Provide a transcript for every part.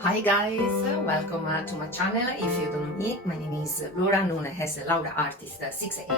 Hi guys, welcome to my channel. If you don't know me, my name is Laura, known as Laura Artist 68.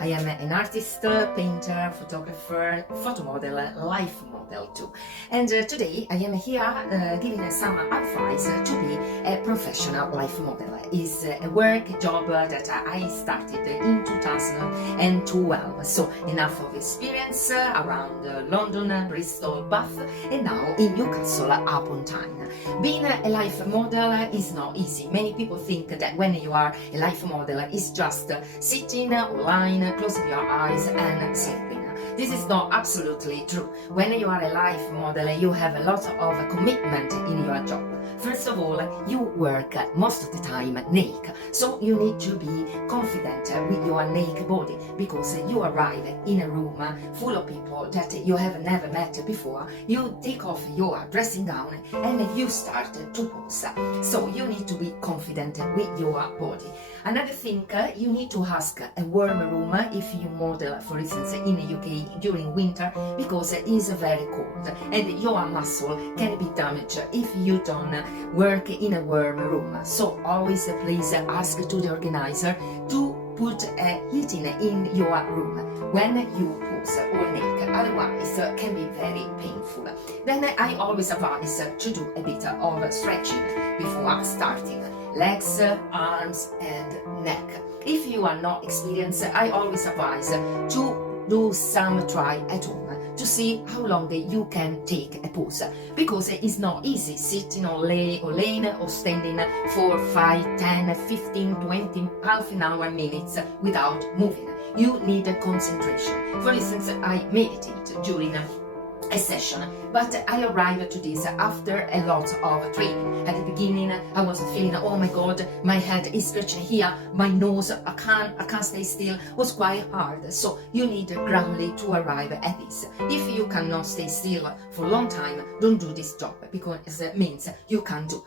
I am an artist, painter, photographer, photo model, life model too. And today I am here giving some advice to be a professional life model. It's a work job that I started in 2012. So enough of experience around London, Bristol, Bath, and now in Newcastle upon Tyne. Being a life model is not easy. Many people think that when you are a life model, it's just sitting online, closing your eyes and sleeping. This is not absolutely true. When you are a life model, you have a lot of commitment in your job. First of all, you work most of the time naked, so you need to be confident with your naked body, because you arrive in a room full of people that you have never met before. You take off your dressing gown and you start to pose. So you need to be confident with your body. Another thing, you need to ask a warm room if you model, for instance, in the UK during winter, because it is very cold and your muscle can be damaged if you don't work in a warm room. So always please ask to the organizer to put a heating in your room when you pose or naked, otherwise it can be very painful. Then I always advise to do a bit of stretching before starting. Legs, arms and neck. If you are not experienced, I always advise to do some try at home to see how long you can take a pose, because it's not easy sitting on lane or standing for 5, 10, 15, 20, half an hour, minutes without moving. You need concentration. For instance, I meditate during a session, but I arrived to this after a lot of training. At the beginning I was feeling, oh my god, my head is scratching here, my nose, I can't stay still. It was quite hard. So you need gradually to arrive at this. If you cannot stay still for a long time, don't do this job, because it means you can do,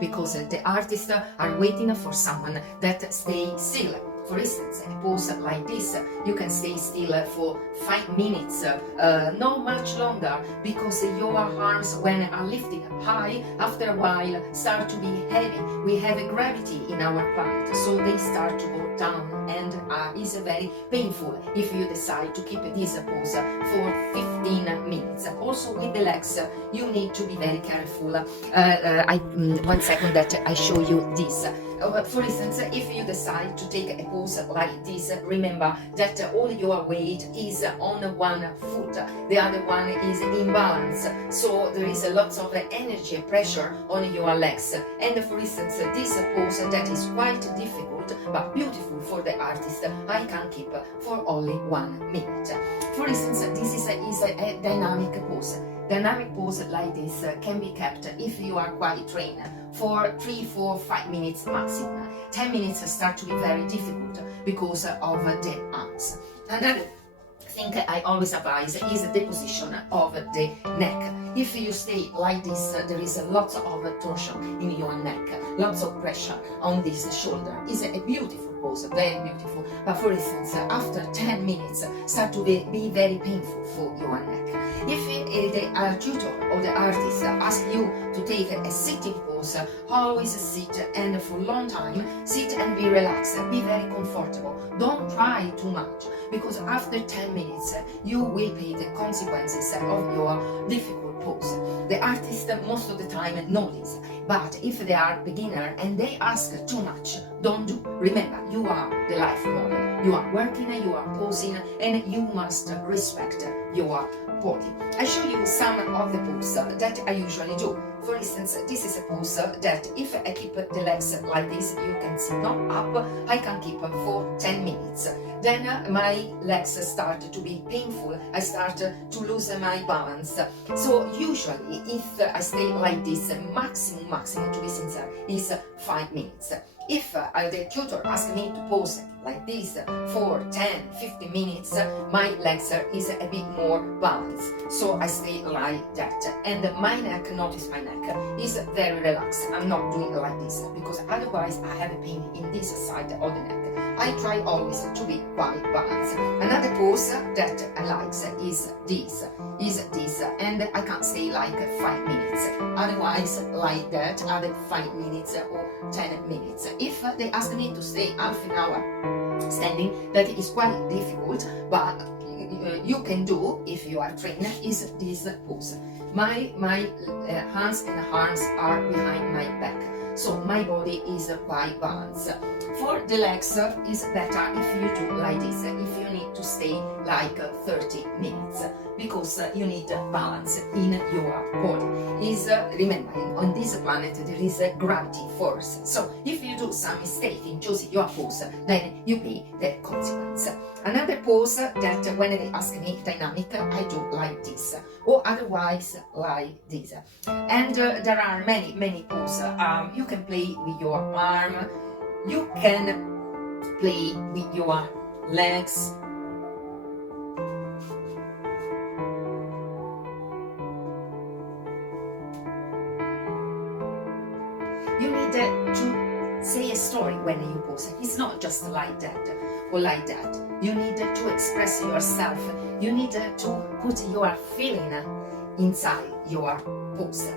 because the artists are waiting for someone that stay still. For instance, a pose like this, you can stay still for 5 minutes, not much longer, because your arms, when are lifted high, after a while start to be heavy. We have a gravity in our plant, so they start to go down, and is very painful if you decide to keep this pose for 15 minutes. Also with the legs, you need to be very careful. One second that I show you this. For instance, if you decide to take a pose like this, remember that all your weight is on one foot, the other one is in balance, so there is a lot of energy pressure on your legs. And for instance, this pose that is quite difficult but beautiful for the artist, I can keep for only 1 minute. For instance, this is a dynamic pose. Dynamic pose like this can be kept, if you are quite trained, for 3, 4, 5 minutes maximum. 10 minutes start to be very difficult because of the arms. Another thing I always advise is the position of the neck. If you stay like this, there is a lot of torsion in your neck, lots of pressure on this shoulder. It's a beautiful pose, very beautiful. But for instance, after 10 minutes, start to be very painful for your neck. If the tutor or the artist asks you to take a sitting pose, always sit, and for a long time, sit and be relaxed, be very comfortable. Don't try too much, because after 10 minutes, you will pay the consequences of your difficult pose. The artist most of the time know this, but if they are beginner and they ask too much, don't do. Remember, you are the life model. You are working, you are posing, and you must respect your body. I show you some of the poses that I usually do. For instance, this is a pose that if I keep the legs like this, you can see not up, I can keep for 10 minutes. Then my legs start to be painful, I start to lose my balance. So usually if I stay like this, maximum to be sincere, is 5 minutes. If the tutor asks me to pose like this for 10, 15 minutes, my legs is a bit more balanced. So I stay like that. And my neck, notice my neck, is very relaxed. I'm not doing like this, because otherwise I have a pain in this side of the neck. I try always to be quite balanced. Another pose that I like is this, and I can't stay like 5 minutes. Otherwise, like that, other 5 minutes or 10 minutes. If they ask me to stay half an hour standing, that is quite difficult, but you can do, if you are trained, is this pose. My hands and arms are behind my back, so my body is quite balanced. For the legs, is better if you do like this, if you need to stay like 30 minutes, because you need balance in your body. Is remembering, on this planet there is a gravity force, so if you do some mistake in choosing your pose, then you pay the consequence. Another pose that when they ask me dynamic, I do like this, or otherwise like this. And there are many poses. You can play with your arm, you can play with your legs. You need to say a story when you pose. It's not just like that or like that. You need to express yourself. You need to put your feeling inside your pose.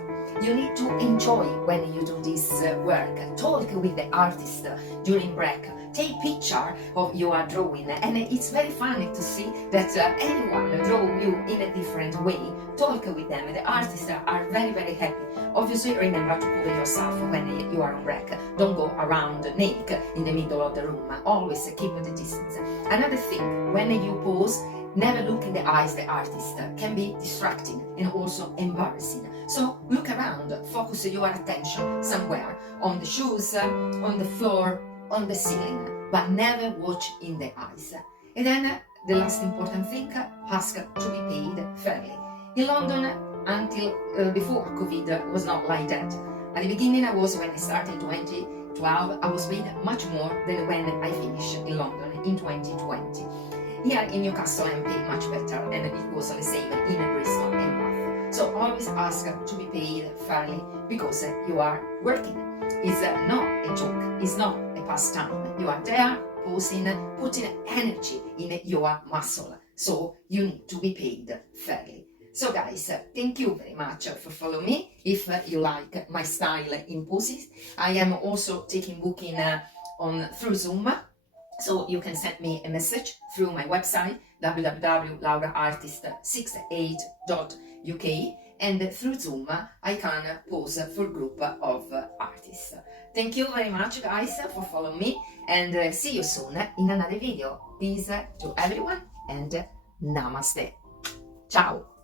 You need to enjoy when you do this work. Talk with the artist during break. Take picture of your drawing, and it's very funny to see that anyone draw you in a different way. Talk with them. The artists are very happy. Obviously, remember to cover yourself when you are on break. Don't go around naked in the middle of the room. Always keep the distance. Another thing, when you pose, never look in the eyes the artist. Can be distracting and also embarrassing. So look around, focus your attention somewhere, on the shoes, on the floor, on the ceiling, but never watch in the eyes. And then the last important thing, ask to be paid fairly. In London, until before COVID, was not like that. At the beginning, when I started in 2012, I was paid much more than when I finished in London in 2020. Here in Newcastle, I'm paid much better, and it was the same in Bristol and Bath. So always ask to be paid fairly, because you are working. It's not a joke, it's not a pastime. You are there posing, putting energy in your muscle, so you need to be paid fairly. So guys, thank you very much for following me. If you like my style in poses, I am also taking booking through Zoom. So you can send me a message through my website www.lauraartist68.uk, and through Zoom I can pose for group of artists. Thank you very much guys for following me, and see you soon in another video. Peace to everyone and namaste. Ciao!